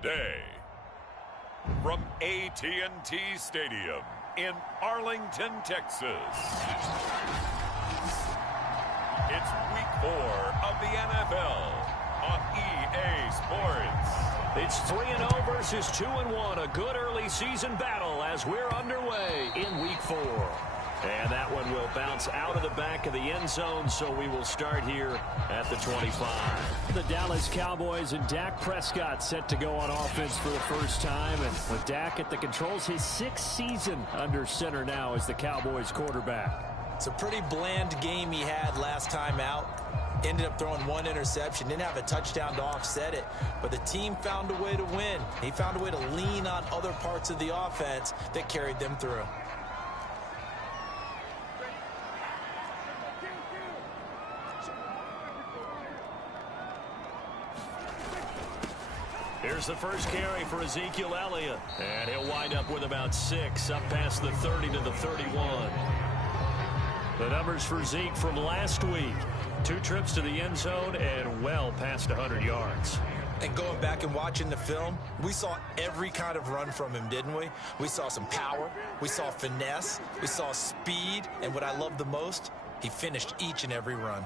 today, from AT&T Stadium in Arlington, Texas, it's Week 4 of the NFL on EA Sports. It's 3-0 versus 2-1, a good early season battle as we're underway in Week 4. And that one will bounce out of the back of the end zone, so we will start here at the 25. The Dallas Cowboys and Dak Prescott set to go on offense for the first time. And with Dak at the controls, his 6th season under center now as the Cowboys quarterback. It's a pretty bland game he had last time out. Ended up throwing 1 interception. Didn't have a touchdown to offset it. But the team found a way to win. He found a way to lean on other parts of the offense that carried them through. Here's the first carry for Ezekiel Elliott. And he'll wind up with about 6, up past the 30 to the 31. The numbers for Zeke from last week. 2 trips to the end zone and well past 100 yards. And going back and watching the film, we saw every kind of run from him, didn't we? We saw some power. We saw finesse. We saw speed. And what I love the most, he finished each and every run.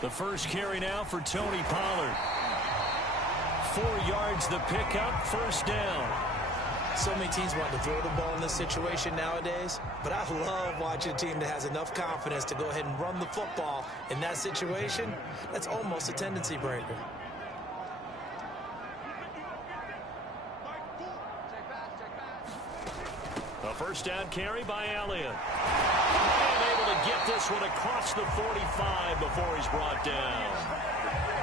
The first carry now for Tony Pollard. 4 yards the pickup, first down. So many teams want to throw the ball in this situation nowadays, but I love watching a team that has enough confidence to go ahead and run the football in that situation. That's almost a tendency breaker. A first down carry by Elliott. And able to get this one across the 45 before he's brought down.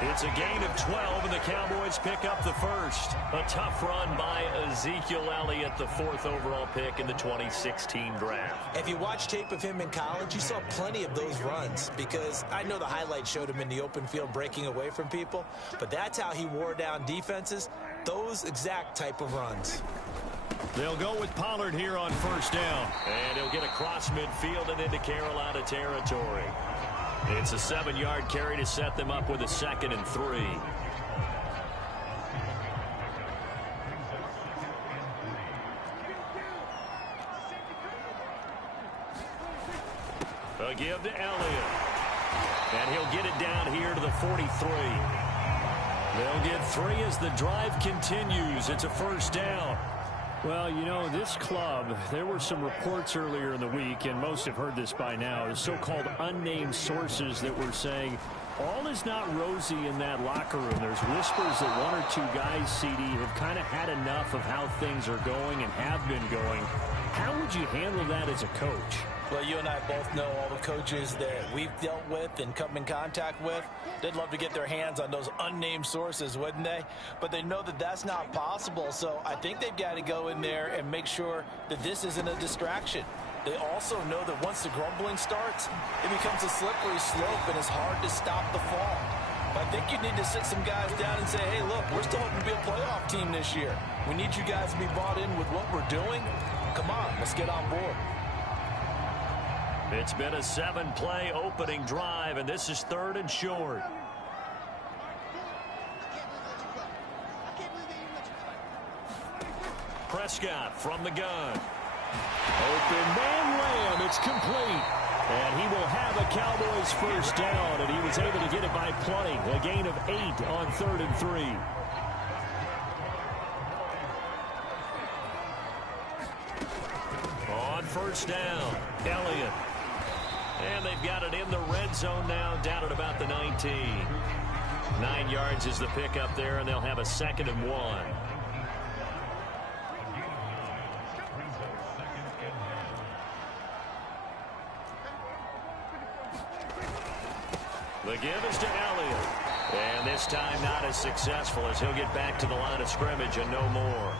It's a gain of 12, and the Cowboys pick up the first. A tough run by Ezekiel Elliott, the 4th overall pick in the 2016 draft. If you watch tape of him in college, you saw plenty of those runs, because I know the highlights showed him in the open field breaking away from people, but that's how he wore down defenses, those exact type of runs. They'll go with Pollard here on first down, and he'll get across midfield and into Carolina territory. It's a 7-yard carry to set them up with a 2nd and 3. A give to Elliott. And he'll get it down here to the 43. They'll get 3 as the drive continues. It's a first down. Well, you know, this club, there were some reports earlier in the week, and most have heard this by now, the so-called unnamed sources that were saying all is not rosy in that locker room. There's whispers that 1 or 2 guys, CD, have kind of had enough of how things are going and have been going. How would you handle that as a coach? Well, you and I both know all the coaches that we've dealt with and come in contact with. They'd love to get their hands on those unnamed sources, wouldn't they? But they know that that's not possible, so I think they've got to go in there and make sure that this isn't a distraction. They also know that once the grumbling starts, it becomes a slippery slope and it's hard to stop the fall. But I think you need to sit some guys down and say, hey, look, we're still hoping to be a playoff team this year. We need you guys to be bought in with what we're doing. Come on, let's get on board. It's been a 7-play opening drive, and this is 3rd and short. Prescott from the gun. Open man lamb. It's complete. And he will have a Cowboys first down, and he was able to get it by playing. A gain of 8 on 3rd and 3. On first down, Elliott. And they've got it in the red zone now, down at about the 19. 9 yards is the pickup there, and they'll have a 2nd and 1. The give is to Elliott. And this time not as successful as he'll get back to the line of scrimmage and no more.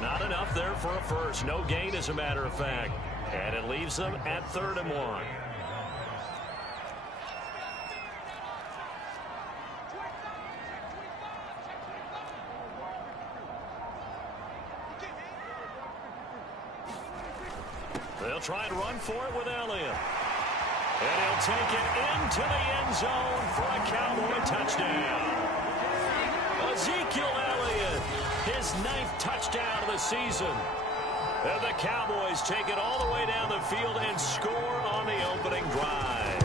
Not enough there for a first. No gain, as a matter of fact. And it leaves them at 3rd and 1. They'll try and run for it with Elliott. And he'll take it into the end zone for a Cowboy touchdown. Ezekiel Elliott, his 9th touchdown of the season. And the Cowboys take it all the way down the field and score on the opening drive.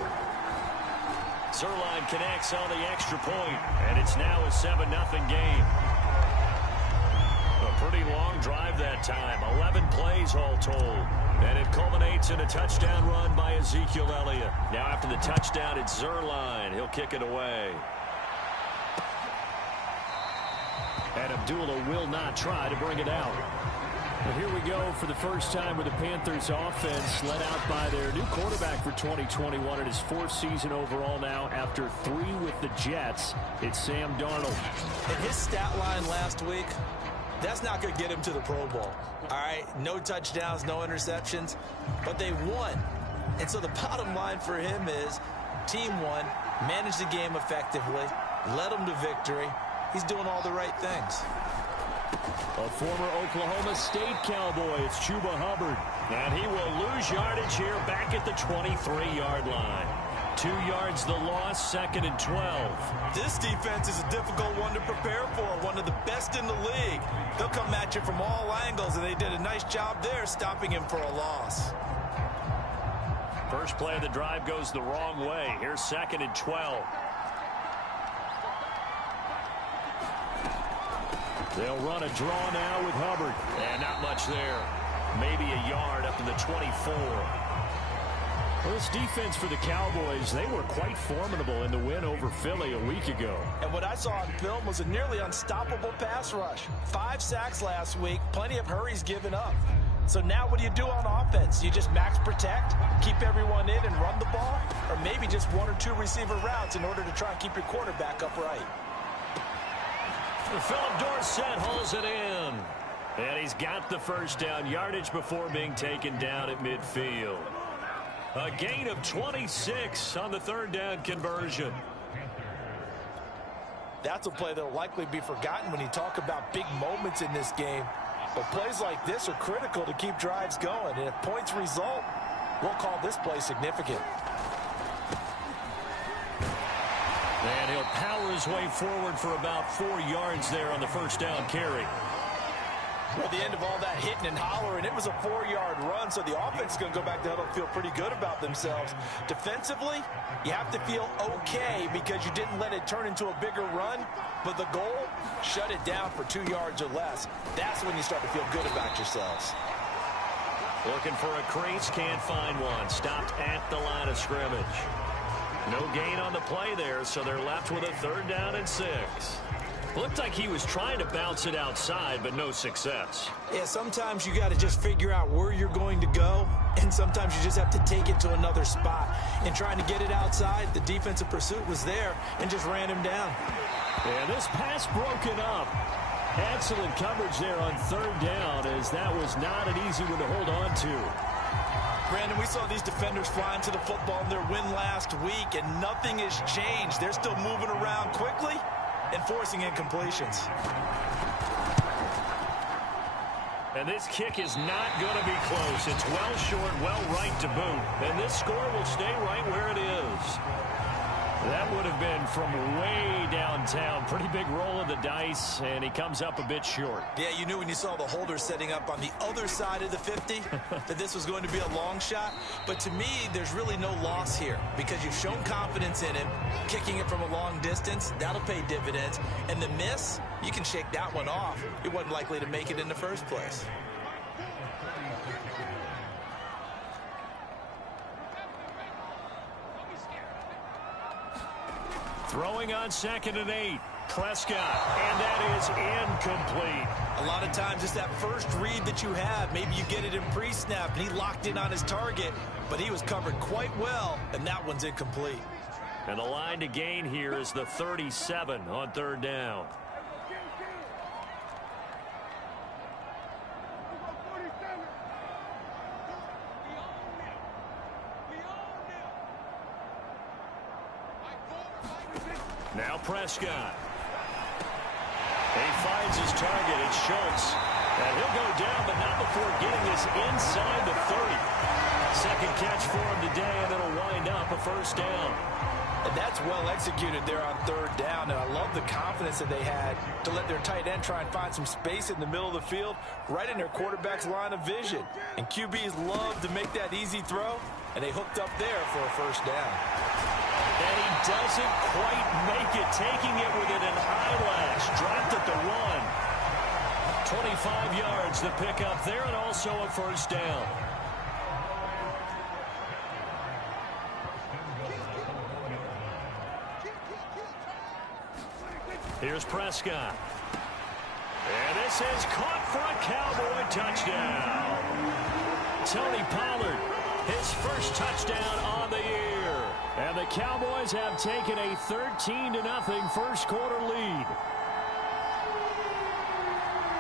Zuerlein connects on the extra point, and it's now a 7-0 game. A pretty long drive that time, 11 plays all told. And it culminates in a touchdown run by Ezekiel Elliott. Now after the touchdown, it's Zuerlein. He'll kick it away. And Abdullah will not try to bring it out. But here we go for the first time with the Panthers offense led out by their new quarterback for 2021 in his 4th season overall now after 3 with the Jets. It's Sam Darnold. And his stat line last week, that's not going to get him to the Pro Bowl. All right, no touchdowns, no interceptions, but they won. And so the bottom line for him is team won, managed the game effectively, led them to victory. He's doing all the right things. A former Oklahoma State Cowboy, it's Chuba Hubbard. And he will lose yardage here back at the 23-yard line. 2 yards the loss, 2nd and 12. This defense is a difficult one to prepare for, one of the best in the league. They'll come at you from all angles, and they did a nice job there stopping him for a loss. First play of the drive goes the wrong way. Here's 2nd and 12. They'll run a draw now with Hubbard. And not much there. Maybe a yard up to the 24. Well, this defense for the Cowboys, they were quite formidable in the win over Philly a week ago. And what I saw on film was a nearly unstoppable pass rush. 5 sacks last week, plenty of hurries given up. So now what do you do on offense? You just max protect, keep everyone in and run the ball? Or maybe just 1 or 2 receiver routes in order to try and keep your quarterback upright? Philip Dorsett hauls it in. And he's got the first down, yardage before being taken down at midfield. A gain of 26 on the 3rd down conversion. That's a play that will likely be forgotten when you talk about big moments in this game. But plays like this are critical to keep drives going. And if points result, we'll call this play significant. And he'll power his way forward for about 4 yards there on the first down carry. Well, at the end of all that hitting and hollering, it was a 4-yard run, so the offense is going to go back to huddle and feel pretty good about themselves. Defensively, you have to feel okay because you didn't let it turn into a bigger run, but the goal, shut it down for 2 yards or less. That's when you start to feel good about yourselves. Looking for a crease, can't find one. Stopped at the line of scrimmage. No gain on the play there, so they're left with a 3rd down and 6. Looked like he was trying to bounce it outside, but no success. Yeah, sometimes you got to just figure out where you're going to go, and sometimes you just have to take it to another spot. And trying to get it outside, the defensive pursuit was there and just ran him down. And this pass broken up. Excellent coverage there on 3rd down, as that was not an easy one to hold on to. Brandon, we saw these defenders flying to the football in their win last week, and nothing has changed. They're still moving around quickly and forcing incompletions. And this kick is not going to be close. It's well short, well right to boot. And this score will stay right where it is. That would have been from way downtown. Pretty big roll of the dice, and he comes up a bit short. Yeah, you knew when you saw the holder setting up on the other side of the 50 that this was going to be a long shot. But to me, there's really no loss here because you've shown confidence in him. Kicking it from a long distance, that'll pay dividends. And the miss, you can shake that one off. It wasn't likely to make it in the first place. Throwing on 2nd and 8. Prescott, and that is incomplete. A lot of times it's that first read that you have. Maybe you get it in pre-snap, and he locked in on his target, but he was covered quite well, and that one's incomplete. And the line to gain here is the 37 on 3rd down. Now Prescott. He finds his target. It's Schultz. And he'll go down, but not before getting this inside the 30. Second catch for him today, and it'll wind up a first down. And that's well executed there on third down. And I love the confidence that they had to let their tight end try and find some space in the middle of the field, right in their quarterback's line of vision. And QBs love to make that easy throw, and they hooked up there for a first down. And he doesn't quite make it, taking it within an eyelash. Dropped at the 1. 25 yards to pick up there, and also a first down. Here's Prescott. And this is caught for a Cowboy touchdown. Tony Pollard, his first touchdown on the year. And the Cowboys have taken a 13-0 first quarter lead.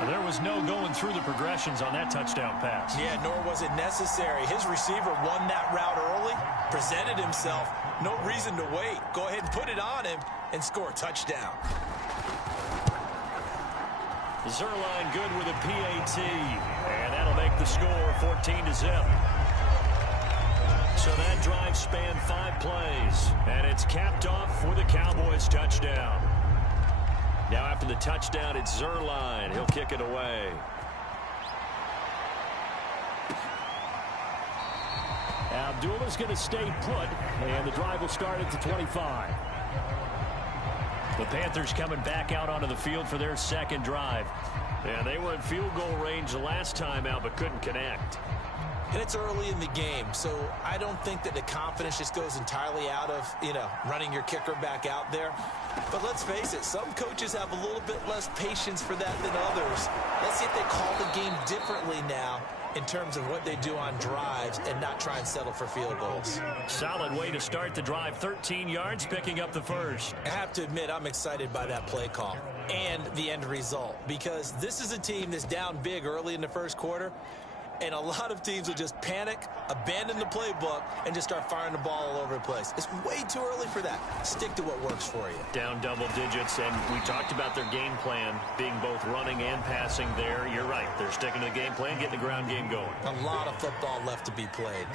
And there was no going through the progressions on that touchdown pass. Yeah, nor was it necessary. His receiver won that route early, presented himself. No reason to wait. Go ahead and put it on him and score a touchdown. Zuerlein good with a PAT, and that'll make the score 14-0. So that drive spanned 5 plays, and it's capped off with a Cowboys touchdown. Now after the touchdown, it's Zuerlein. He'll kick it away. Abdullah's going to stay put, and the drive will start at the 25. The Panthers coming back out onto the field for their second drive. Yeah, they were in field goal range the last time out, but couldn't connect. And it's early in the game, so I don't think that the confidence just goes entirely out of, running your kicker back out there. But let's face it, some coaches have a little bit less patience for that than others. Let's see if they call the game differently now in terms of what they do on drives and not try and settle for field goals. Solid way to start the drive. 13 yards, picking up the first. I have to admit, I'm excited by that play call and the end result, because this is a team that's down big early in the first quarter, and a lot of teams will just panic, abandon the playbook, and just start firing the ball all over the place. It's way too early for that. Stick to what works for you. Down double digits, and we talked about their game plan being both running and passing there. You're right. They're sticking to the game plan, getting the ground game going. A lot of football left to be played.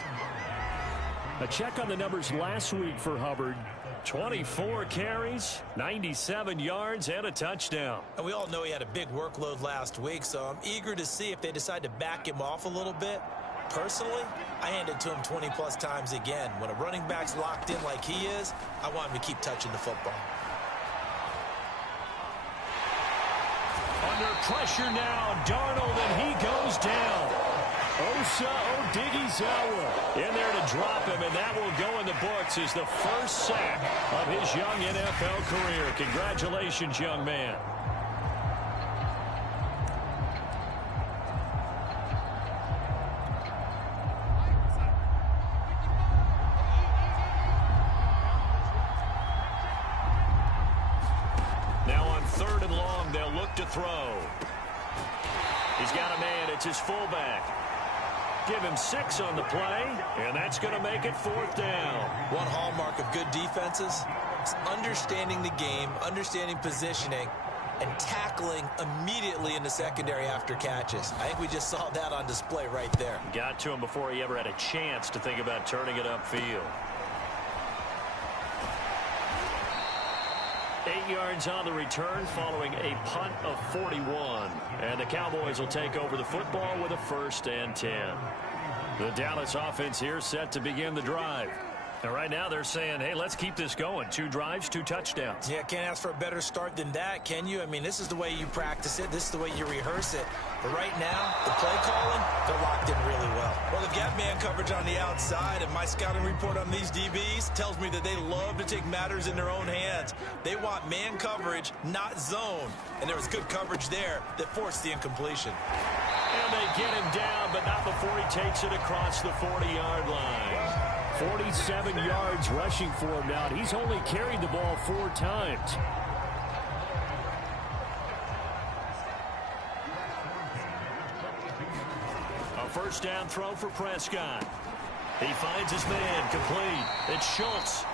A check on the numbers last week for Hubbard. 24 carries, 97 yards, and a touchdown. And we all know he had a big workload last week, so I'm eager to see if they decide to back him off a little bit. Personally, I hand it to him 20-plus times again. When a running back's locked in like he is, I want him to keep touching the football. Under pressure now, Darnold, and he goes down. Osa Odighizuwa in there to drop him, and that will go in the books as the first sack of his young NFL career. Congratulations, young man. Now on 3rd and long, they'll look to throw. He's got a man. It's his fullback. Give him 6 on the play, and that's going to make it 4th down. One hallmark of good defenses is understanding the game, understanding positioning, and tackling immediately in the secondary after catches. I think we just saw that on display right there. Got to him before he ever had a chance to think about turning it upfield. 8 yards on the return following a punt of 41. And the Cowboys will take over the football with a 1st and 10. The Dallas offense here set to begin the drive. And right now they're saying, hey, let's keep this going. 2 drives, 2 touchdowns. Yeah, can't ask for a better start than that, can you? I mean, this is the way you practice it. This is the way you rehearse it. But right now, the play calling, they're locked in really well. Well, they've got man coverage on the outside, and my scouting report on these DBs tells me that they love to take matters in their own hands. They want man coverage, not zone. And there was good coverage there that forced the incompletion. And they get him down, but not before he takes it across the 40-yard line. 47 yards rushing for him now. He's only carried the ball 4 times. A 1st down throw for Prescott. He finds his man, complete. It's Schultz.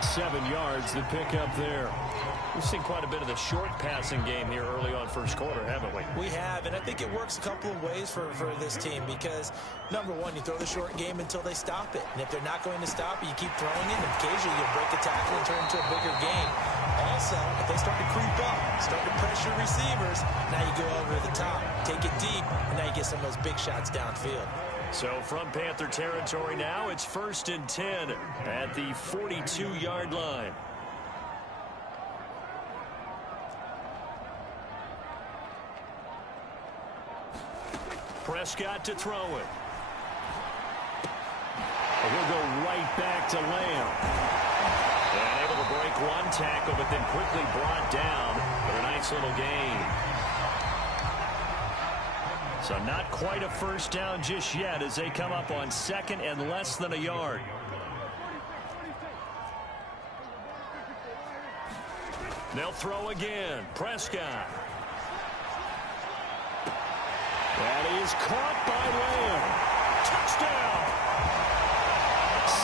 7 yards to pick up there. We've seen quite a bit of the short passing game here early on first quarter, haven't we? We have, and I think it works a couple of ways for this team because, number one, you throw the short game until they stop it. And if they're not going to stop it, you keep throwing it, and occasionally you'll break a tackle and turn it into a bigger game. Also, if they start to creep up, start to pressure receivers, now you go over the top, take it deep, and now you get some of those big shots downfield. So from Panther territory now, it's 1st and 10 at the 42-yard line. Prescott to throw it. He'll go right back to Lamb. And able to break one tackle, but then quickly brought down for a nice little gain. So not quite a first down just yet as they come up on 2nd and less than a yard. They'll throw again. Prescott. That is caught by Lamb. Touchdown!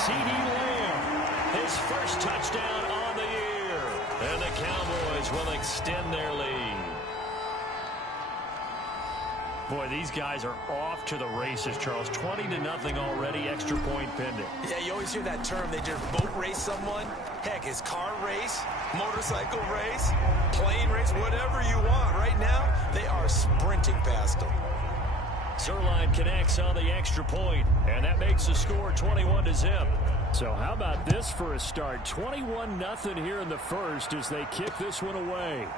CeeDee Lamb, his first touchdown on the year. And the Cowboys will extend their lead. Boy, these guys are off to the races, Charles. 20-0 already, extra point pending. Yeah, you always hear that term. They just boat race someone. Heck, it's car race, motorcycle race, plane race, whatever you want. Right now, they are sprinting past them. Zuerlein connects on the extra point, and that makes the score 21-0. So how about this for a start? 21-0 here in the first as they kick this one away.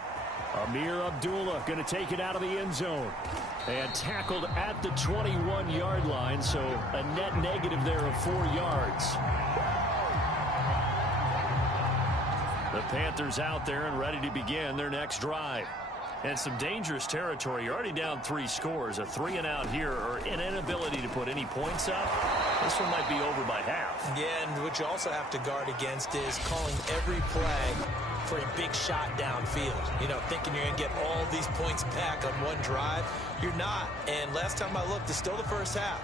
Amir Abdullah going to take it out of the end zone. And tackled at the 21-yard line, so a net negative there of 4 yards. The Panthers out there and ready to begin their next drive. And some dangerous territory. You're already down 3 scores. A 3-and-out here or an inability to put any points up. This one might be over by half. Yeah, and what you also have to guard against is calling every play for a big shot downfield. You know, thinking you're going to get all these points back on one drive. You're not. And last time I looked, it's still the first half.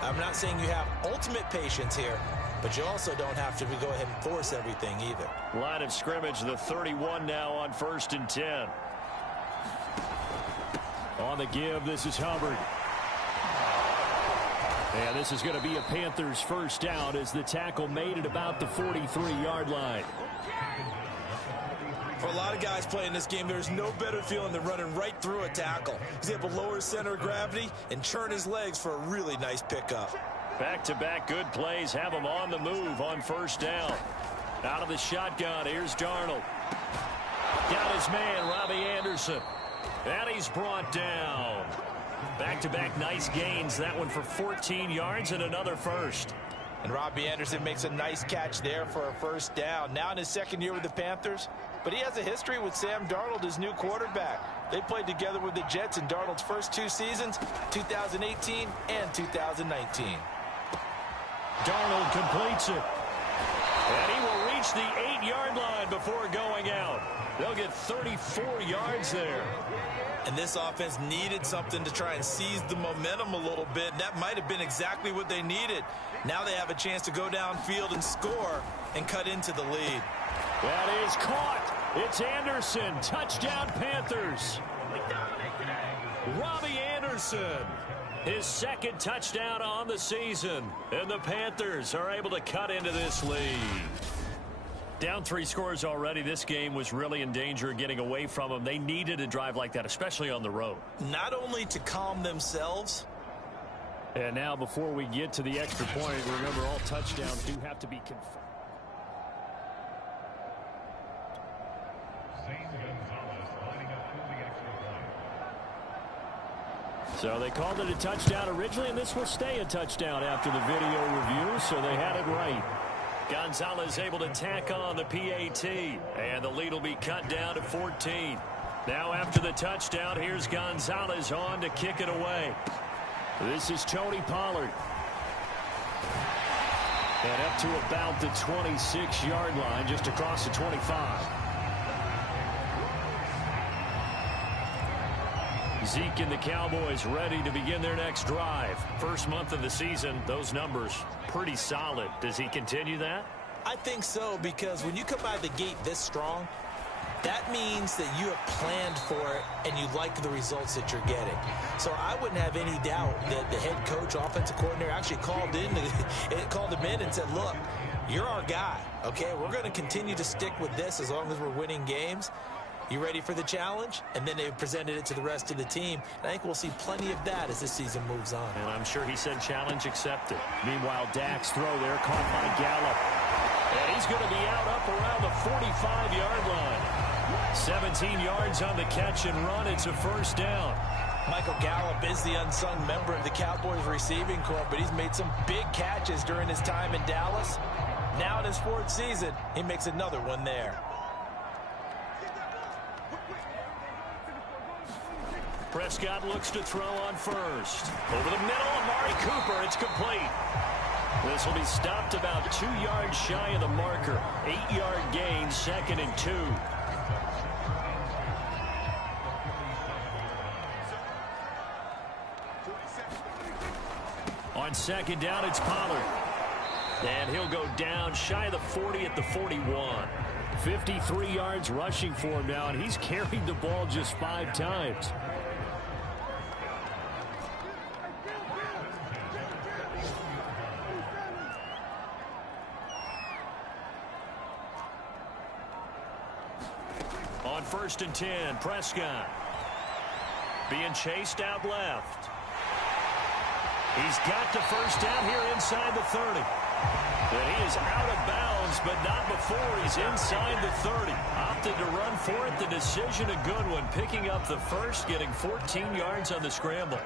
I'm not saying you have ultimate patience here, but you also don't have to go ahead and force everything either. Line of scrimmage, the 31 now on 1st and 10. On the give, this is Hubbard. And this is going to be a Panthers first down as the tackle made at about the 43-yard line. For a lot of guys playing this game, there's no better feeling than running right through a tackle. He's able to lower his center of gravity and churn his legs for a really nice pickup. Back-to-back good plays have him on the move on first down. Out of the shotgun, here's Darnold. Got his man, Robbie Anderson. And he's brought down. Back-to-back nice gains. That one for 14 yards and another first. And Robbie Anderson makes a nice catch there for a first down. Now in his second year with the Panthers. But he has a history with Sam Darnold, his new quarterback. They played together with the Jets in Darnold's first 2 seasons, 2018 and 2019. Darnold completes it. And he will reach the 8-yard line before going out. They'll get 34 yards there. And this offense needed something to try and seize the momentum a little bit. And that might have been exactly what they needed. Now they have a chance to go downfield and score and cut into the lead. That is caught. It's Anderson. Touchdown, Panthers. Robbie Anderson, his second touchdown on the season. And the Panthers are able to cut into this lead. Down 3 scores already. This game was really in danger of getting away from them. They needed a drive like that, especially on the road. Not only to calm themselves. And now before we get to the extra point, remember all touchdowns do have to be confirmed. So they called it a touchdown originally, and this will stay a touchdown after the video review, so they had it right. Gonzalez able to tack on the PAT, and the lead will be cut down to 14. Now after the touchdown, here's Gonzalez on to kick it away. This is Tony Pollard. And up to about the 26-yard line, just across the 25. Zeke and the Cowboys ready to begin their next drive. First month of the season, those numbers pretty solid. Does he continue that? I think so, because when you come out of the gate this strong, that means that you have planned for it and you like the results that you're getting. So I wouldn't have any doubt that the head coach, offensive coordinator actually called him in and said, look, you're our guy, okay? We're going to continue to stick with this as long as we're winning games. You ready for the challenge? And then they presented it to the rest of the team. And I think we'll see plenty of that as this season moves on. And I'm sure he said challenge accepted. Meanwhile, Dak's throw there caught by Gallup. And he's going to be out up around the 45-yard line. 17 yards on the catch and run. It's a first down. Michael Gallup is the unsung member of the Cowboys receiving corps, but he's made some big catches during his time in Dallas. Now in his fourth season, he makes another one there. Prescott looks to throw on first. Over the middle, Amari Cooper. It's complete. This will be stopped about 2 yards shy of the marker. 8-yard gain, 2nd and 2. On 2nd down, it's Pollard. And he'll go down shy of the 40 at the 41. 53 yards rushing for him now, and he's carried the ball just 5 times. On 1st and 10, Prescott being chased out left. He's got the first down here inside the 30. And he is out of bounds, but not before he's inside the 30. Opted to run for it. The decision a good one. Picking up the first, getting 14 yards on the scramble.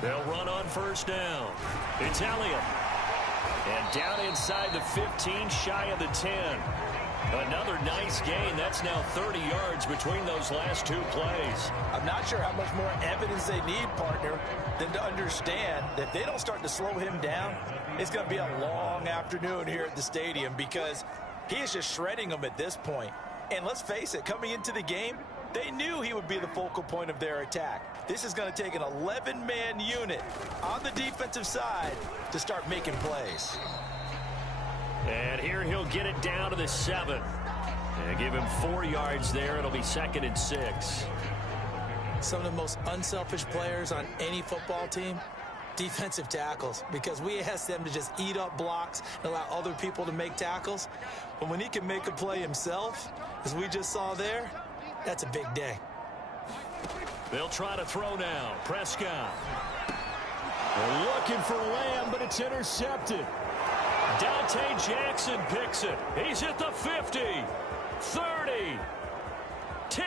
They'll run on first down. It's Elliott. And down inside the 15, shy of the 10. Another nice gain. That's now 30 yards between those last 2 plays. I'm not sure how much more evidence they need, partner, than to understand that if they don't start to slow him down, it's going to be a long afternoon here at the stadium because he is just shredding them at this point. And let's face it, coming into the game, they knew he would be the focal point of their attack. This is going to take an 11-man unit on the defensive side to start making plays. And here he'll get it down to the 7. And give him 4 yards there. It'll be 2nd and 6. Some of the most unselfish players on any football team, defensive tackles, because we ask them to just eat up blocks and allow other people to make tackles. But when he can make a play himself, as we just saw there, that's a big day. They'll try to throw now. Prescott. They're looking for Lamb, but it's intercepted. Dante Jackson picks it. He's at the 50, 30, 10,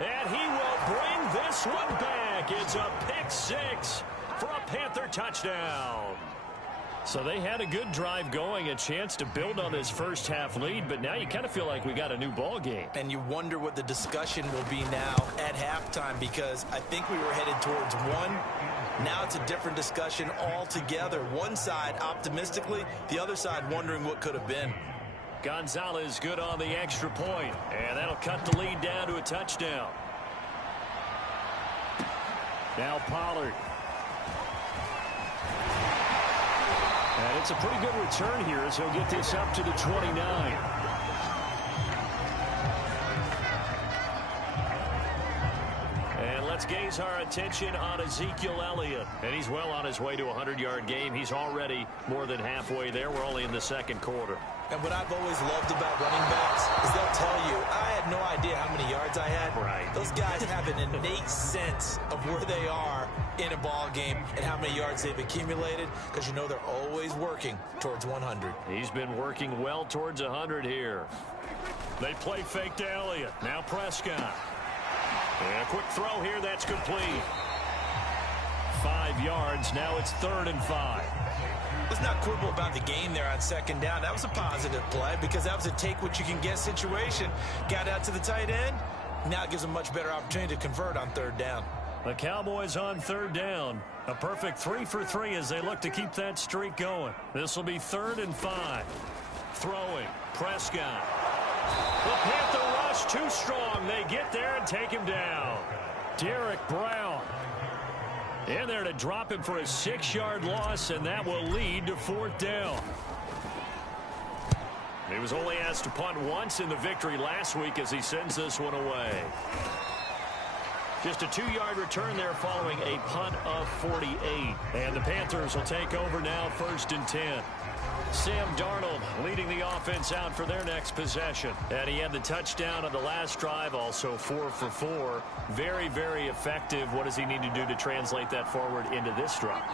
and he will bring this one back. It's a pick 6 for a Panther touchdown. So they had a good drive going, a chance to build on this first half lead, but now you kind of feel like we got a new ball game. And you wonder what the discussion will be now at halftime, because I think we were headed towards one. Now it's a different discussion altogether. One side optimistically, the other side wondering what could have been. Gonzalez good on the extra point, and that'll cut the lead down to a touchdown. Now Pollard. And it's a pretty good return here as he'll get this up to the 29. Let's gaze our attention on Ezekiel Elliott. And he's well on his way to a 100-yard game. He's already more than halfway there. We're only in the 2nd quarter. And what I've always loved about running backs is they'll tell you, I had no idea how many yards I had. Right. Those guys have an innate sense of where they are in a ball game and how many yards they've accumulated, because you know they're always working towards 100. He's been working well towards 100 here. They play fake to Elliott. Now Prescott. And a quick throw here, that's complete. 5 yards, now it's 3rd and 5. Let's not quibble about the game there on 2nd down. That was a positive play because that was a take-what-you-can-get situation. Got out to the tight end. Now it gives them a much better opportunity to convert on 3rd down. The Cowboys on 3rd down. A perfect 3 for 3 as they look to keep that streak going. This will be 3rd and 5. Throwing, Prescott. The Panther rush too strong. They get there and take him down. Derek Brown in there to drop him for a 6-yard loss, and that will lead to 4th down. He was only asked to punt once in the victory last week as he sends this one away. Just a 2-yard return there following a punt of 48. And the Panthers will take over now, 1st and 10. Sam Darnold leading the offense out for their next possession. And he had the touchdown on the last drive, also 4 for 4. Very, very effective. What does he need to do to translate that forward into this drive?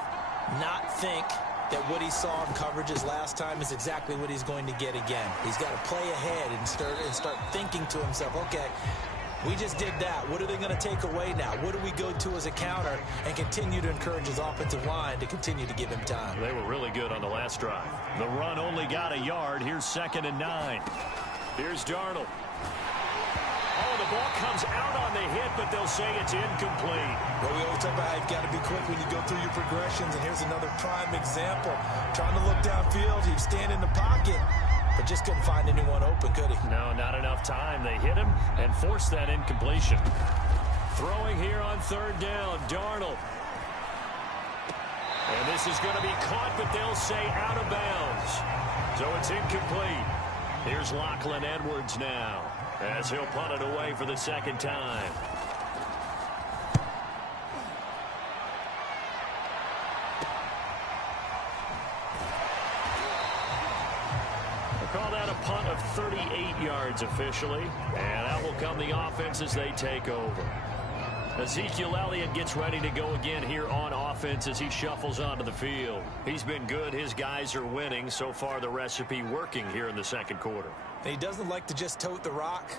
Not think that what he saw in coverages last time is exactly what he's going to get again. He's got to play ahead and start thinking to himself, okay, we just did that. What are they going to take away now? What do we go to as a counter? And continue to encourage his offensive line to continue to give him time. They were really good on the last drive. The run only got a yard. Here's 2nd and 9. Here's Darnold. Oh, the ball comes out on the hit, but they'll say it's incomplete. Well, we always talk about how you've got to be quick when you go through your progressions, and here's another prime example. Trying to look downfield, he'd stand in the pocket, but just couldn't find anyone open, could he? No, not enough time. They hit him and forced that incompletion. Throwing here on 3rd down, Darnold. And this is going to be caught, but they'll say out of bounds. So it's incomplete. Here's Lachlan Edwards now, as he'll punt it away for the 2nd time. We'll call that a punt of 38 yards officially, and out will come the offense as they take over. Ezekiel Elliott gets ready to go again here on offense as he shuffles onto the field. He's been good. His guys are winning. So far, the recipe working here in the 2nd quarter. He doesn't like to just tote the rock.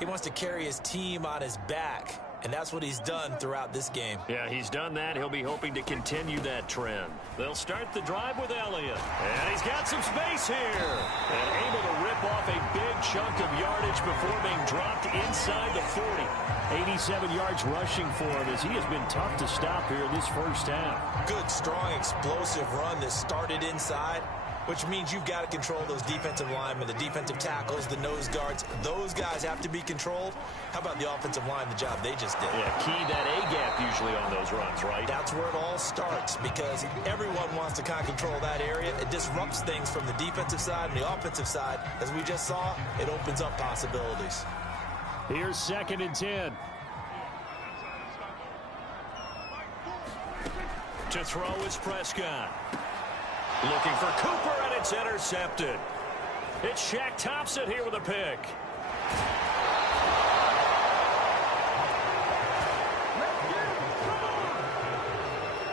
He wants to carry his team on his back, and that's what he's done throughout this game. Yeah, he's done that. He'll be hoping to continue that trend. They'll start the drive with Elliott, and he's got some space here. And able to rip off a big chunk of yardage before being dropped inside the 40. 87 yards rushing for him as he has been tough to stop here in this first half. Good, strong, explosive run that started inside, which means you've got to control those defensive linemen, the defensive tackles, the nose guards. Those guys have to be controlled. How about the offensive line, the job they just did? Yeah, key that A-gap usually on those runs, right? That's where it all starts because everyone wants to kind of control that area. It disrupts things from the defensive side and the offensive side. As we just saw, it opens up possibilities. Here's 2nd and 10. To throw is Prescott. Looking for Cooper, and it's intercepted. It's Shaq Thompson here with a pick.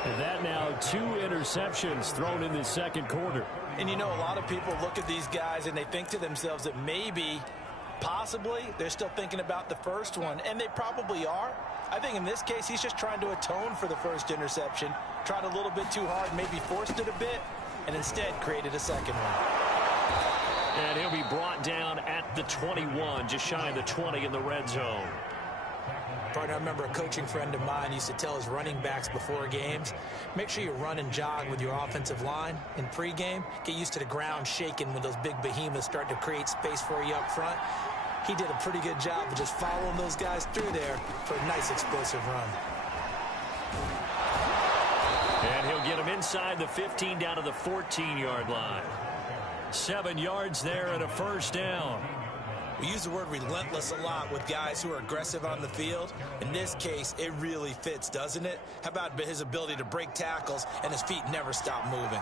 And that now 2 interceptions thrown in the 2nd quarter. And you know, a lot of people look at these guys and they think to themselves that maybe, possibly, they're still thinking about the first one, and they probably are. I think in this case, he's just trying to atone for the first interception, tried a little bit too hard, maybe forced it a bit, and instead created a second one. And he'll be brought down at the 21, just shy of the 20 in the red zone. Partner, I remember a coaching friend of mine used to tell his running backs before games, make sure you run and jog with your offensive line in pregame. Get used to the ground shaking when those big behemoths start to create space for you up front. He did a pretty good job of just following those guys through there for a nice explosive run. And he'll get him inside the 15 down to the 14-yard line. 7 yards there and a first down. We use the word relentless a lot with guys who are aggressive on the field. In this case, it really fits, doesn't it? How about his ability to break tackles and his feet never stop moving?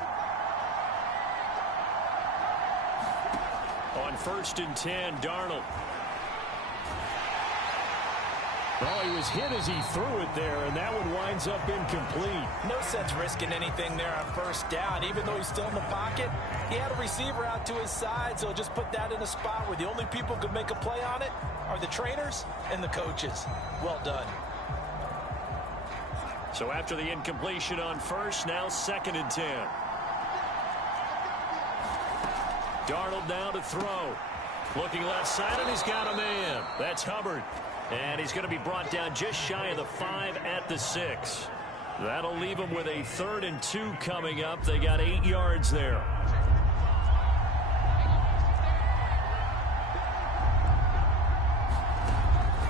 On 1st and 10, Darnold. Oh, he was hit as he threw it there, and that one winds up incomplete. No sense risking anything there on first down. Even though he's still in the pocket, he had a receiver out to his side, so just put that in a spot where the only people who could make a play on it are the trainers and the coaches. Well done. So after the incompletion on first, now 2nd and 10. Darnold now to throw. Looking left side, and he's got a man. That's Hubbard. And he's going to be brought down just shy of the 5 at the 6. That'll leave him with a 3rd and 2 coming up. They got 8 yards there.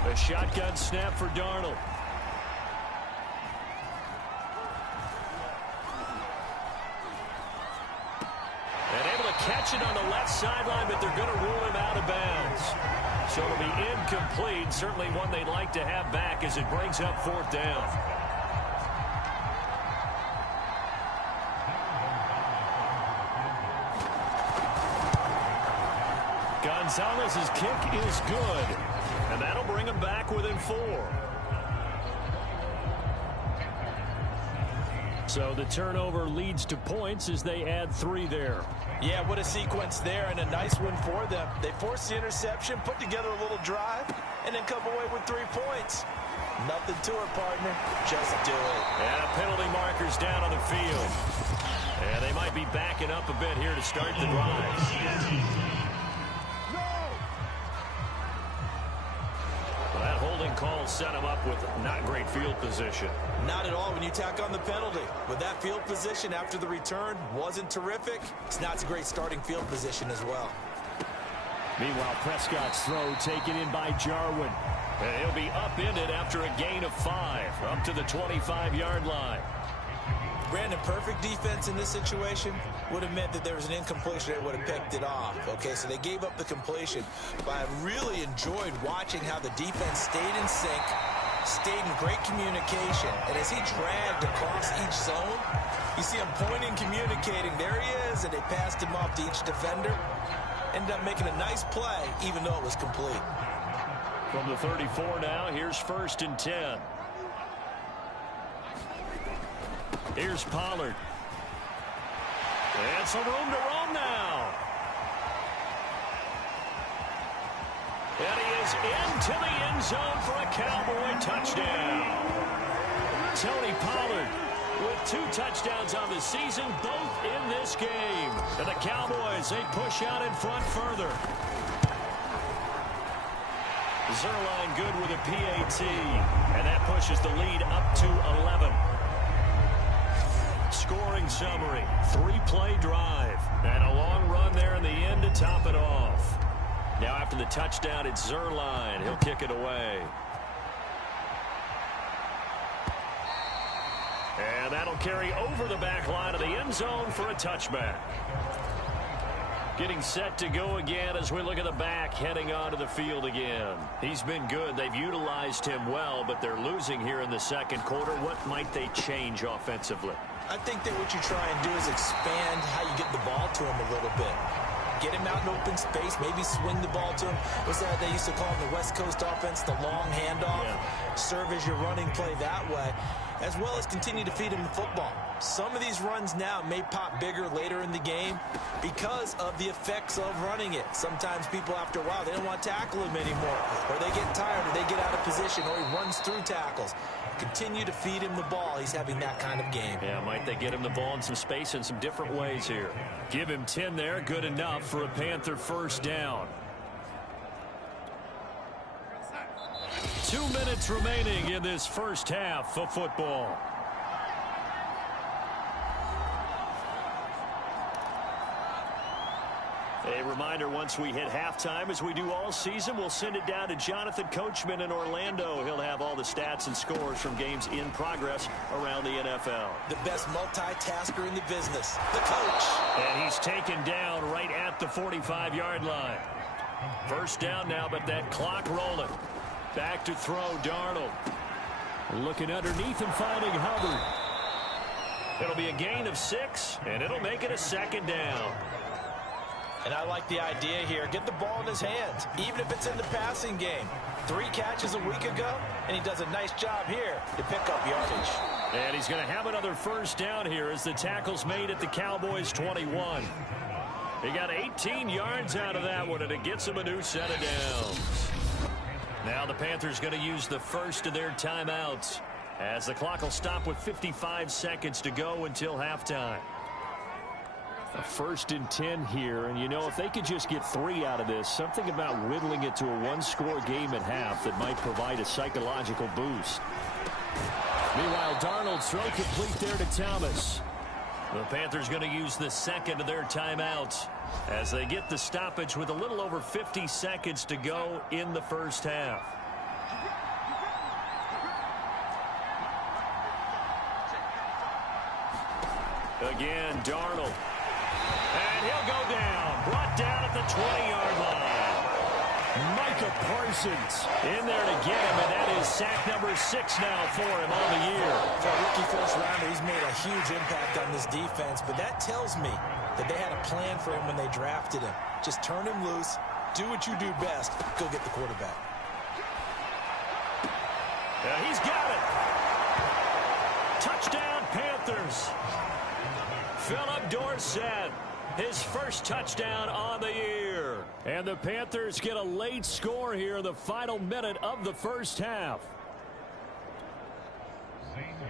A shotgun snap for Darnold. And able to catch it on the left sideline, but they're going to rule him out of bounds. So it'll be incomplete. Certainly one they'd like to have back as it brings up 4th down. Gonzalez's kick is good, and that'll bring him back within 4. So the turnover leads to points as they add 3 there. Yeah, what a sequence there, and a nice one for them. They forced the interception, put together a little drive, and then come away with 3 points. Nothing to it, partner. Just do it. And penalty markers down on the field. And they might be backing up a bit here to start the drive. That holding call set him up with not great field position. Not at all when you tack on the penalty. With that field position after the return wasn't terrific, it's not a great starting field position as well. Meanwhile, Prescott's throw taken in by Jarwin. And he'll be upended after a gain of 5, up to the 25-yard line. Brandon, perfect defense in this situation would have meant that there was an incompletion. They would have picked it off. Okay, so they gave up the completion. But I really enjoyed watching how the defense stayed in sync, stayed in great communication. And as he dragged across each zone, you see him pointing, communicating. There he is, and they passed him off to each defender. Ended up making a nice play, even though it was complete. From the 34 now, here's 1st and 10. Here's Pollard. And some room to roam now. And he is into the end zone for a Cowboy touchdown. Tony Pollard with 2 touchdowns on the season, both in this game. And the Cowboys, they push out in front further. Zuerlein good with a PAT. And that pushes the lead up to 11. Scoring summary, 3-play drive, and a long run there in the end to top it off. Now after the touchdown, it's Zuerlein. He'll kick it away. And that'll carry over the back line of the end zone for a touchback. Getting set to go again as we look at the back heading onto the field again. He's been good. They've utilized him well, but they're losing here in the second quarter. What might they change offensively? I think that what you try and do is expand how you get the ball to him a little bit. Get him out in open space, maybe swing the ball to him. What's that they used to call in the West Coast offense, the long handoff? Yeah. Serve as your running play that way, as well as continue to feed him the football. Some of these runs now may pop bigger later in the game because of the effects of running it. Sometimes people, after a while, they don't want to tackle him anymore, or they get tired, or they get out of position, or he runs through tackles. Continue to feed him the ball. He's having that kind of game. Yeah, might they get him the ball in some space in some different ways here. Give him 10 there. Good enough for a Panther 1st down. 2 minutes remaining in this first half of football. A reminder, once we hit halftime, as we do all season, we'll send it down to Jonathan Coachman in Orlando. He'll have all the stats and scores from games in progress around the NFL. The best multitasker in the business, the coach. And he's taken down right at the 45-yard line. 1st down now, but that clock rolling. Back to throw, Darnold. Looking underneath and finding Hubbard. It'll be a gain of 6, and it'll make it a 2nd down. And I like the idea here. Get the ball in his hands, even if it's in the passing game. 3 catches a week ago, and he does a nice job here to pick up yardage. And he's going to have another 1st down here as the tackle's made at the Cowboys' 21. He got 18 yards out of that one, and it gets him a new set of downs. Now the Panthers going to use the first of their timeouts as the clock will stop with 55 seconds to go until halftime. A 1st and 10 here, and you know, if they could just get 3 out of this, something about whittling it to a 1-score game at half that might provide a psychological boost. Meanwhile, Darnold's throw complete there to Thomas. The Panthers going to use the 2nd of their timeouts as they get the stoppage with a little over 50 seconds to go in the first half. Again, Darnold. And he'll go down. Brought down at the 20-yard line. Micah Parsons In there to get him, and that is sack number 6 now for him on the year. For a rookie first rounder, he's made a huge impact on this defense, but that tells me that they had a plan for him when they drafted him. Just turn him loose, do what you do best, go get the quarterback. He's got it. Touchdown, Panthers. Philip Dorsett, his first touchdown on the year. And the Panthers get a late score here in the final minute of the first half.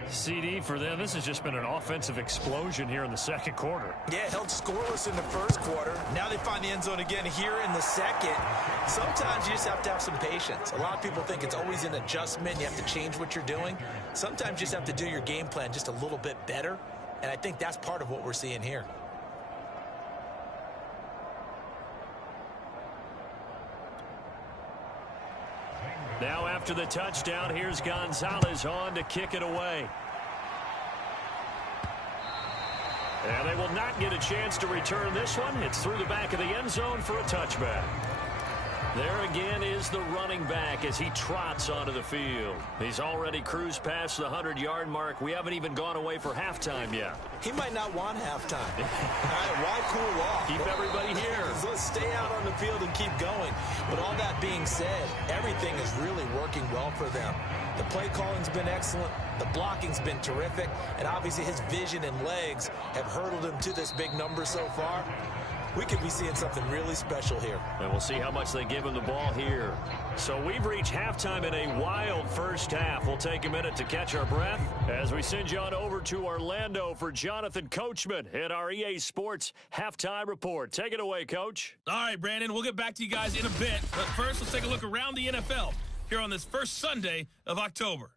CD for them, this has just been an offensive explosion here in the second quarter. Yeah, held scoreless in the first quarter. Now they find the end zone again here in the second. Sometimes you just have to have some patience. A lot of people think it's always an adjustment. You have to change what you're doing. Sometimes you just have to do your game plan just a little bit better. And I think that's part of what we're seeing here. Now after the touchdown, here's Gonzalez on to kick it away. And they will not get a chance to return this one. It's through the back of the end zone for a touchback. There again is the running back as he trots onto the field. He's already cruised past the 100-yard mark. We haven't even gone away for halftime yet. He might not want halftime. Why cool off? Keep everybody here. Let's stay out on the field and keep going. But all that being said, everything is really working well for them. The play calling's been excellent. The blocking's been terrific. And obviously his vision and legs have hurdled him to this big number so far. We could be seeing something really special here. And we'll see how much they give him the ball here. So we've reached halftime in a wild first half. We'll take a minute to catch our breath as we send you on over to Orlando for Jonathan Coachman at our EA Sports Halftime Report. Take it away, Coach. All right, Brandon, we'll get back to you guys in a bit. But first, let's take a look around the NFL here on this first Sunday of October.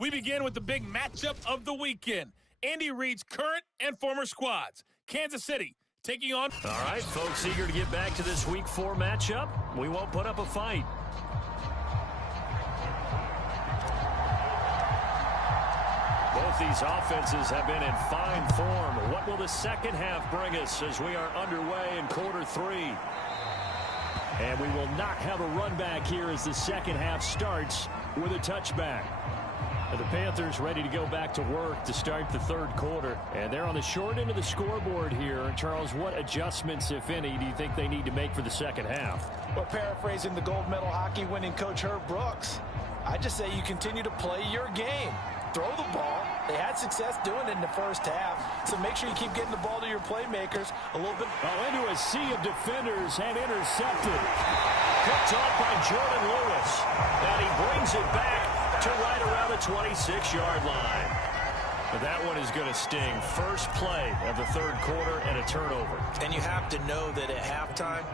We begin with the big matchup of the weekend. Andy Reid's current and former squads. Kansas City taking on... All right, folks, eager to get back to this Week 4 matchup. We won't put up a fight. Both these offenses have been in fine form. What will the second half bring us as we are underway in quarter 3? And we will not have a run back here as the second half starts with a touchback. The Panthers ready to go back to work to start the third quarter. And they're on the short end of the scoreboard here. And Charles, what adjustments, if any, do you think they need to make for the second half? Well, paraphrasing the gold medal hockey winning coach Herb Brooks, I just say you continue to play your game. Throw the ball. They had success doing it in the first half. So make sure you keep getting the ball to your playmakers a little bit. Into a sea of defenders and intercepted. Picked off by Jordan Lewis. And he brings it back to right around the 26-yard line. But that one is going to sting. First play of the third quarter and a turnover. And you have to know that at halftime,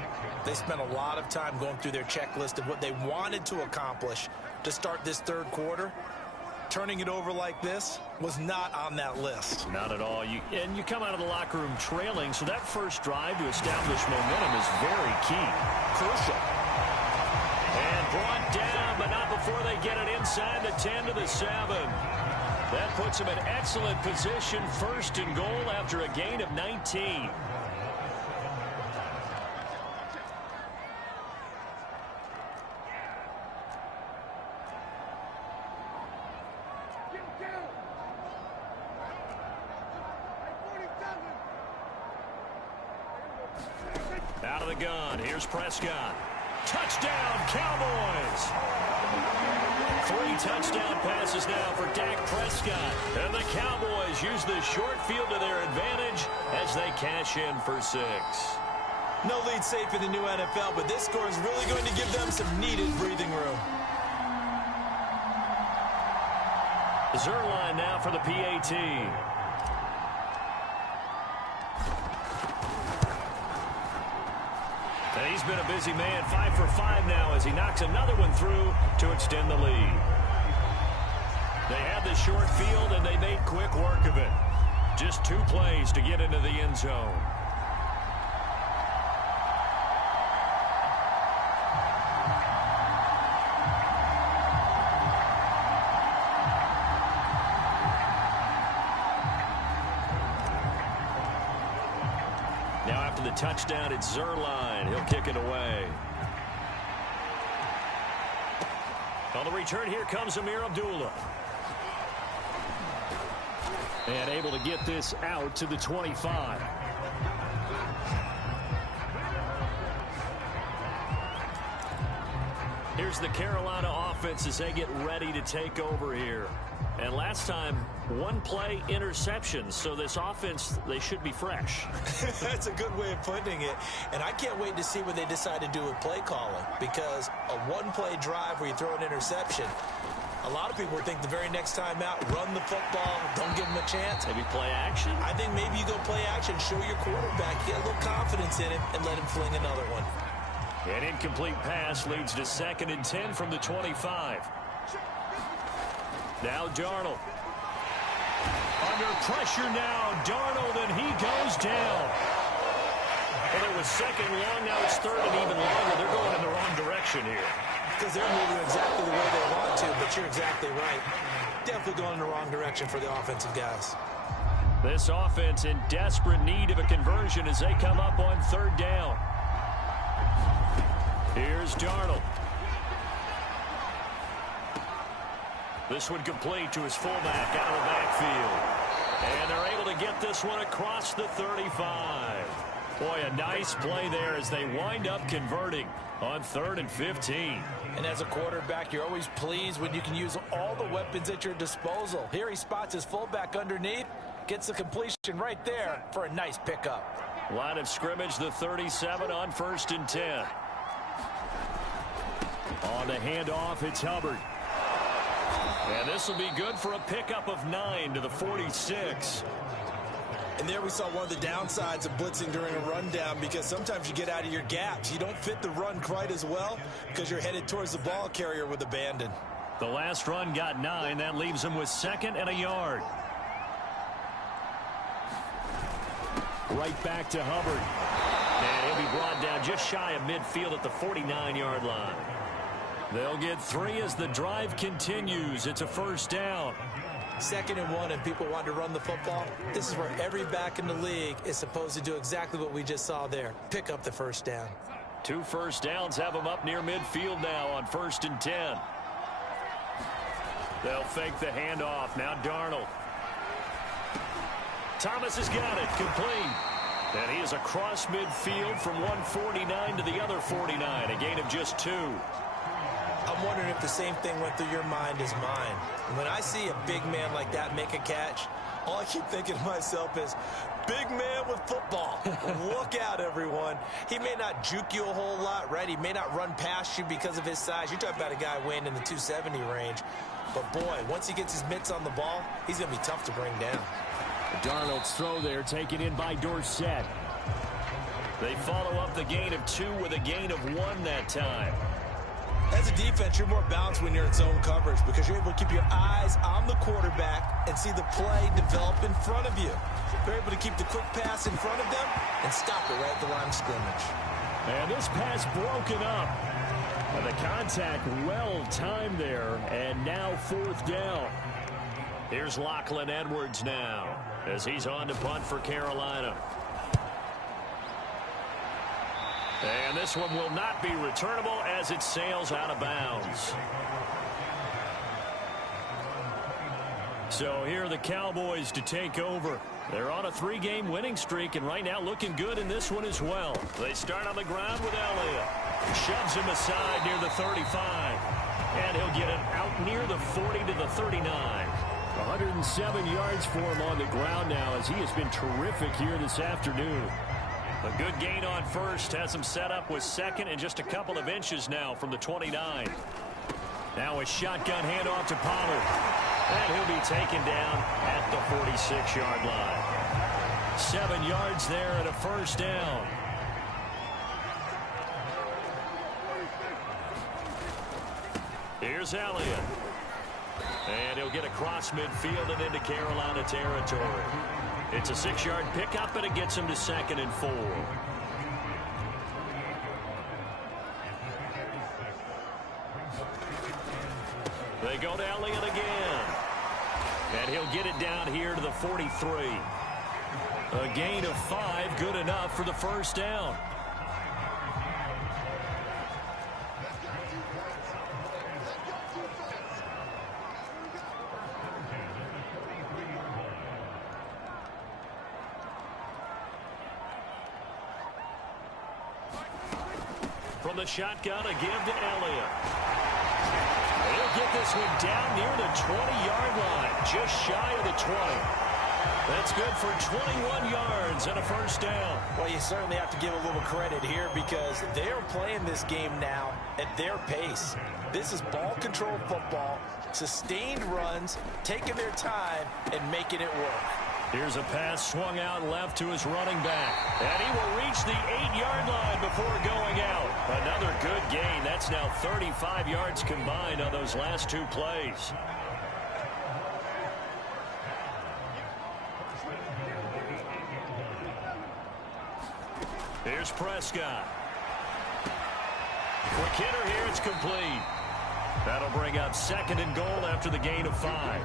they spent a lot of time going through their checklist of what they wanted to accomplish to start this third quarter. Turning it over like this was not on that list. Not at all. And you come out of the locker room trailing, so that first drive to establish momentum is very key. Crucial. And brought down, but not before they get it inside the 10 to the 7. That puts them in excellent position, first and goal after a gain of 19. Out of the gun, here's Prescott. Touchdown, Cowboys! 3 touchdown passes now for Dak Prescott. And the Cowboys use the short field to their advantage as they cash in for 6. No lead safe in the new NFL, but this score is really going to give them some needed breathing room. Zuerlein now for the PAT. And he's been a busy man, 5 for 5 now as he knocks another one through to extend the lead. They had the short field and they made quick work of it. Just 2 plays to get into the end zone. the touchdown at Zuerlein. He'll kick it away. On the return, here comes Ameer Abdullah. And able to get this out to the 25. Here's the Carolina offense as they get ready to take over here. And last time, one play interception. So this offense, they should be fresh. That's a good way of putting it. And I can't wait to see what they decide to do with play calling. Because a one-play drive where you throw an interception, a lot of people think the very next time out, run the football, don't give them a chance. Maybe play action? I think maybe you go play action, show your quarterback, get a little confidence in him, and let him fling another one. An incomplete pass leads to 2nd and 10 from the 25. Now Darnold. Under pressure now, Darnold, and he goes down. Well, it was 2nd long, now it's 3rd and even longer. They're going in the wrong direction here. Because they're moving exactly the way they want to, but you're exactly right. Definitely going in the wrong direction for the offensive guys. This offense in desperate need of a conversion as they come up on 3rd down. Here's Darnold. This one complete to his fullback out of the backfield. And they're able to get this one across the 35. Boy, a nice play there as they wind up converting on 3rd and 15. And as a quarterback, you're always pleased when you can use all the weapons at your disposal. Here he spots his fullback underneath, gets the completion right there for a nice pickup. Line of scrimmage, the 37 on 1st and 10. On the handoff, it's Hubbard. And this will be good for a pickup of 9 to the 46. And there we saw one of the downsides of blitzing during a rundown, because sometimes you get out of your gaps. You don't fit the run quite as well because you're headed towards the ball carrier with abandon. The last run got 9. That leaves him with 2nd and a yard. Right back to Hubbard. And he'll be brought down just shy of midfield at the 49-yard line. They'll get 3 as the drive continues. It's a 1st down. 2nd and 1, and people want to run the football. This is where every back in the league is supposed to do exactly what we just saw there. Pick up the 1st down. 2 1st downs have them up near midfield now on 1st and 10. They'll fake the handoff. Now Darnold. Thomas has got it. Complete. And he is across midfield from 149 to the other 49. A gain of just 2. I'm wondering if the same thing went through your mind as mine. When I see a big man like that make a catch, all I keep thinking to myself is, big man with football. Look out, everyone. He may not juke you a whole lot, right? He may not run past you because of his size. You're talking about a guy weighing in the 270 range. But, boy, once he gets his mitts on the ball, he's going to be tough to bring down. Darnold's throw there taken in by Dorsett. They follow up the gain of 2 with a gain of 1 that time. As a defense, you're more balanced when you're in zone coverage because you're able to keep your eyes on the quarterback and see the play develop in front of you. You're able to keep the quick pass in front of them and stop it right at the line of scrimmage. And this pass broken up. And the contact well timed there, and now 4th down. Here's Lachlan Edwards now as he's on to punt for Carolina. And this one will not be returnable as it sails out of bounds. So here are the Cowboys to take over. They're on a 3-game winning streak, and right now looking good in this one as well. They start on the ground with Elliott. Shoves him aside near the 35. And he'll get it out near the 40 to the 39. 107 yards for him on the ground now as he has been terrific here this afternoon. A good gain on 1st, has him set up with 2nd and just a couple of inches now from the 29. Now a shotgun handoff to Pollard. And he'll be taken down at the 46-yard line. 7 yards there and a 1st down. Here's Elliott. And he'll get across midfield and into Carolina territory. It's a 6-yard pickup, and it gets him to 2nd and 4. They go to Elliott again. And he'll get it down here to the 43. A gain of 5, good enough for the first down. From the shotgun, a give to Elliott. He'll get this one down near the 20-yard line, just shy of the 20. That's good for 21 yards and a first down. Well, you certainly have to give a little credit here because they are playing this game now at their pace. This is ball control football, sustained runs, taking their time, and making it work. Here's a pass swung out left to his running back. And he will reach the 8-yard line before going out. Another good gain. That's now 35 yards combined on those last 2 plays. Here's Prescott. Quick hitter here. It's complete. That'll bring up 2nd and goal after the gain of 5.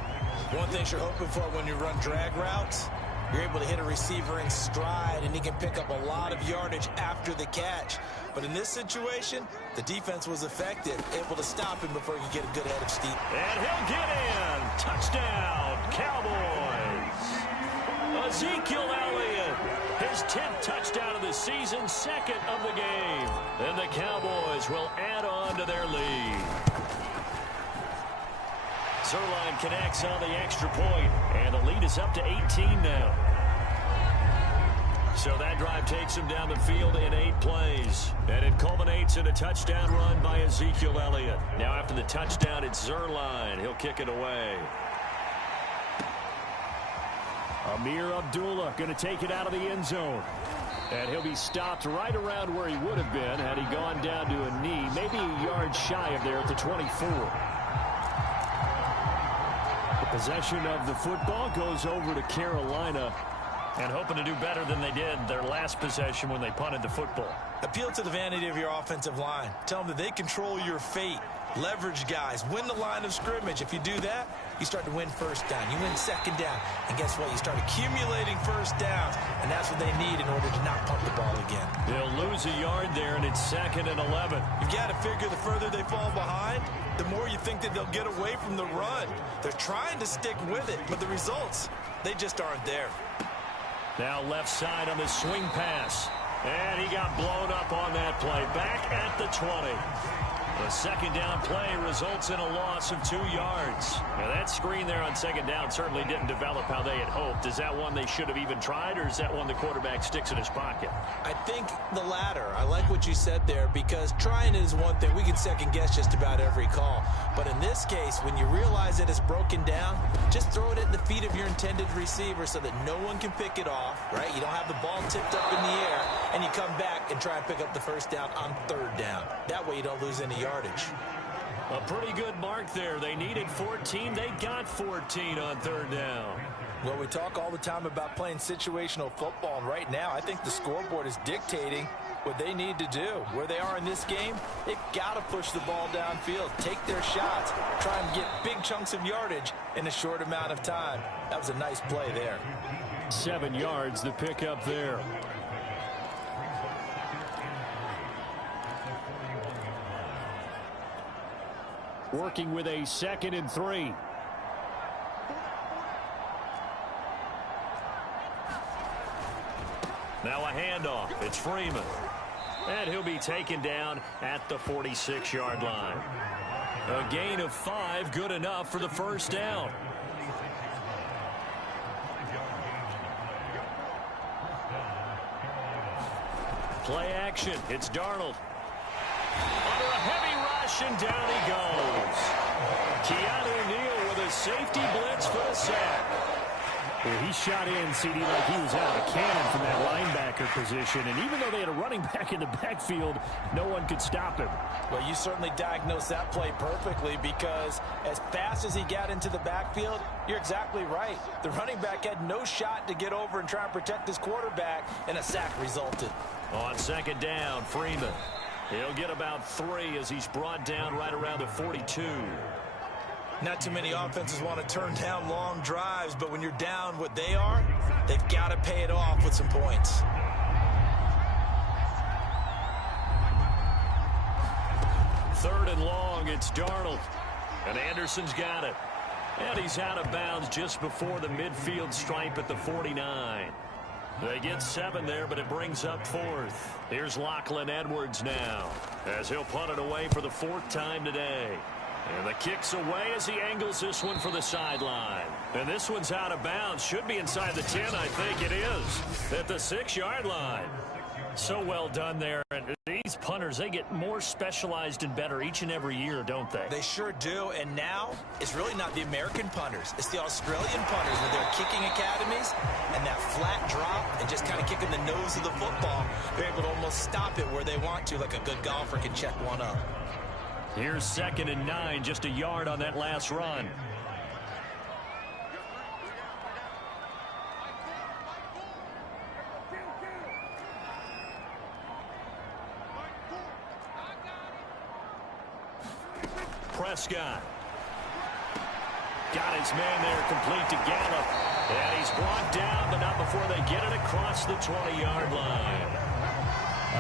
One thing you're hoping for when you run drag routes, you're able to hit a receiver in stride, and he can pick up a lot of yardage after the catch. But in this situation, the defense was effective, able to stop him before he could get a good head of steam. And he'll get in. Touchdown, Cowboys. Ezekiel Elliott, his 10th touchdown of the season, 2nd of the game. Then the Cowboys will add on to their lead. Zuerlein connects on the extra point, and the lead is up to 18 now. So that drive takes him down the field in 8 plays, and it culminates in a touchdown run by Ezekiel Elliott. Now after the touchdown, it's Zuerlein. He'll kick it away. Amir Abdullah going to take it out of the end zone. And he'll be stopped right around where he would have been had he gone down to a knee, maybe a yard shy of there at the 24. Possession of the football goes over to Carolina, and hoping to do better than they did their last possession when they punted the football. Appeal to the vanity of your offensive line. Tell them that they control your fate. Leverage guys. Win the line of scrimmage. If you do that, you start to win first down. You win second down. And guess what? You start accumulating first downs, and that's what they need in order to not punt the ball again. They'll lose a yard there, and it's 2nd and 11. You've got to figure the further they fall behind, the more you think that they'll get away from the run. They're trying to stick with it, but the results, they just aren't there. Now left side on the swing pass. And he got blown up on that play. Back at the 20. The 2nd down play results in a loss of 2 yards. Now that screen there on 2nd down certainly didn't develop how they had hoped. Is that one they should have even tried, or is that one the quarterback sticks in his pocket? I think the latter. I like what you said there, because trying it is one thing. We can second guess just about every call. But in this case, when you realize that it's broken down, just throw it at the feet of your intended receiver so that no one can pick it off, right? You don't have the ball tipped up in the air, and you come back and try and pick up the first down on 3rd down. That way you don't lose any yardage. A pretty good mark there. They needed 14. They got 14 on 3rd down. Well, we talk all the time about playing situational football, and right now I think the scoreboard is dictating what they need to do. Where they are in this game, they've got to push the ball downfield, take their shots, try and get big chunks of yardage in a short amount of time. That was a nice play there. 7 yards the pickup there. Working with a 2nd and 3. Now a handoff. It's Freeman. And he'll be taken down at the 46-yard line. A gain of 5, good enough for the first down. Play action. It's Darnold. Under a heavy rush, and down he goes. Keanu Neal with a safety blitz for the sack. Well, he shot in, CD, like he was out of a cannon from that linebacker position. And even though they had a running back in the backfield, no one could stop him. Well, you certainly diagnosed that play perfectly, because as fast as he got into the backfield, you're exactly right. The running back had no shot to get over and try and protect his quarterback, and a sack resulted. On 2nd down, Freeman. He'll get about 3 as he's brought down right around the 42. Not too many offenses want to turn down long drives, but when you're down what they are, they've got to pay it off with some points. Third and long, it's Darnold. And Anderson's got it. And he's out of bounds just before the midfield stripe at the 49. They get 7 there, but it brings up 4th. Here's Lachlan Edwards now, as he'll punt it away for the 4th time today. And the kick's away as he angles this one for the sideline. And this one's out of bounds. Should be inside the 10, I think it is, at the 6-yard line. So well done there. And these punters, they get more specialized and better each and every year, don't they? They sure do. And now it's really not the American punters. It's the Australian punters with their kicking academies and that flat drop and just kind of kicking the nose of the football. They're able to almost stop it where they want to, like a good golfer can check one up. Here's 2nd and 9, just a yard on that last run. Prescott. Got his man there, complete to Gallup. And he's brought down, but not before they get it across the 20-yard line.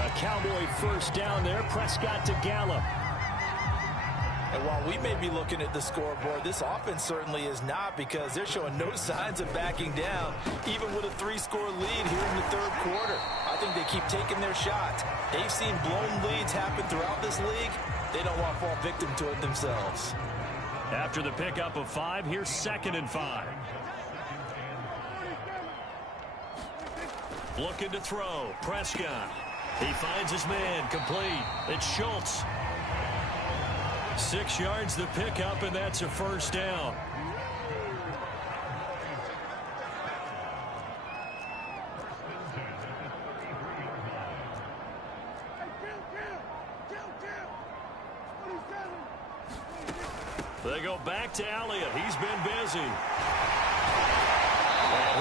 A Cowboy first down there. Prescott to Gallup. And while we may be looking at the scoreboard, this offense certainly is not, because they're showing no signs of backing down, even with a 3-score lead here in the 3rd quarter. I think they keep taking their shots. They've seen blown leads happen throughout this league. They don't want to fall victim to it themselves. After the pickup of 5, here's 2nd and 5. Looking to throw. Prescott. He finds his man. Complete. It's Schultz. 6 yards the pickup, and that's a first down. They go back to Elliott. He's been busy. And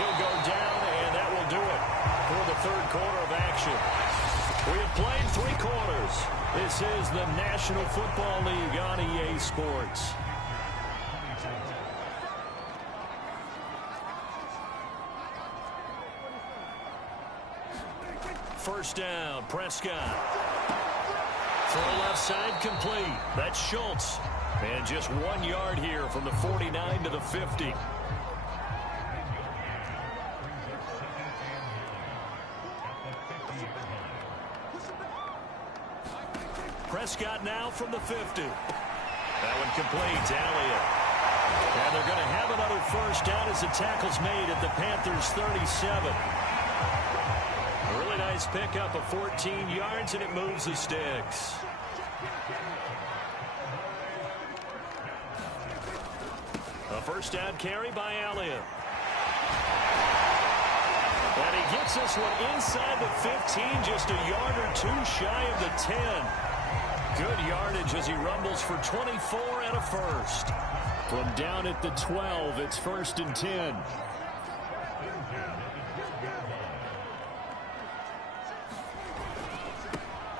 he'll go down, and that will do it for the 3rd quarter of action. We have played 3 quarters. This is the National Football League on EA Sports. First down, Prescott. Throw left side complete. That's Schultz. And just 1 yard here from the 49 to the 50. Prescott now from the 50. That one complete to Elliott. And they're going to have another first down as the tackle's made at the Panthers' 37. A really nice pickup of 14 yards, and it moves the sticks. A first down carry by Elliott. And he gets this one inside the 15, just a yard or 2 shy of the 10. Good yardage as he rumbles for 24 and a first. From down at the 12, it's 1st and 10.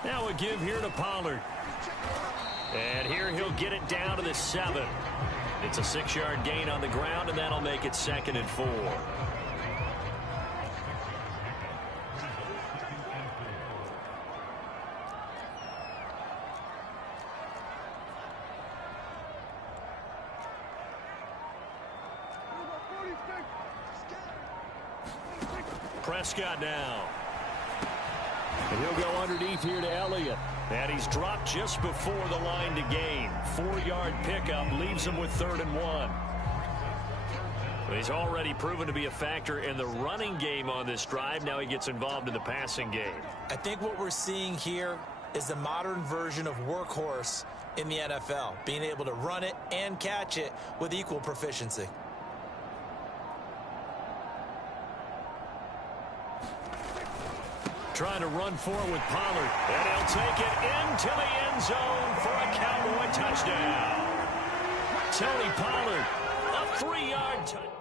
Now a give here to Pollard. And here he'll get it down to the 7. It's a 6-yard gain on the ground, and that'll make it 2nd and 4. Prescott now. And he'll go underneath here to Elliott. And he's dropped just before the line to gain. 4-yard pickup leaves him with 3rd and 1. He's already proven to be a factor in the running game on this drive. Now he gets involved in the passing game. I think what we're seeing here is the modern version of workhorse in the NFL, being able to run it and catch it with equal proficiency. Trying to run forward with Pollard. And he'll take it into the end zone for a Cowboy touchdown. Tony Pollard, a 3-yard touchdown.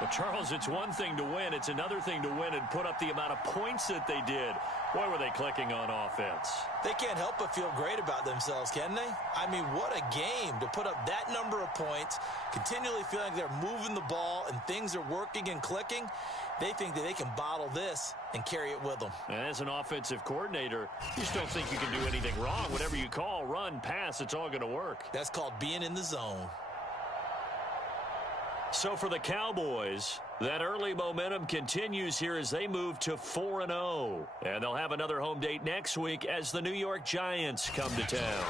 Well, Charles, it's one thing to win. It's another thing to win and put up the amount of points that they did. Boy, were they clicking on offense. They can't help but feel great about themselves, can they? I mean, what a game to put up that number of points, continually feeling like they're moving the ball and things are working and clicking. They think that they can bottle this and carry it with them. And as an offensive coordinator, you just don't think you can do anything wrong. Whatever you call, run, pass, it's all going to work. That's called being in the zone. So for the Cowboys, that early momentum continues here as they move to 4-0. And they'll have another home date next week as the New York Giants come to town.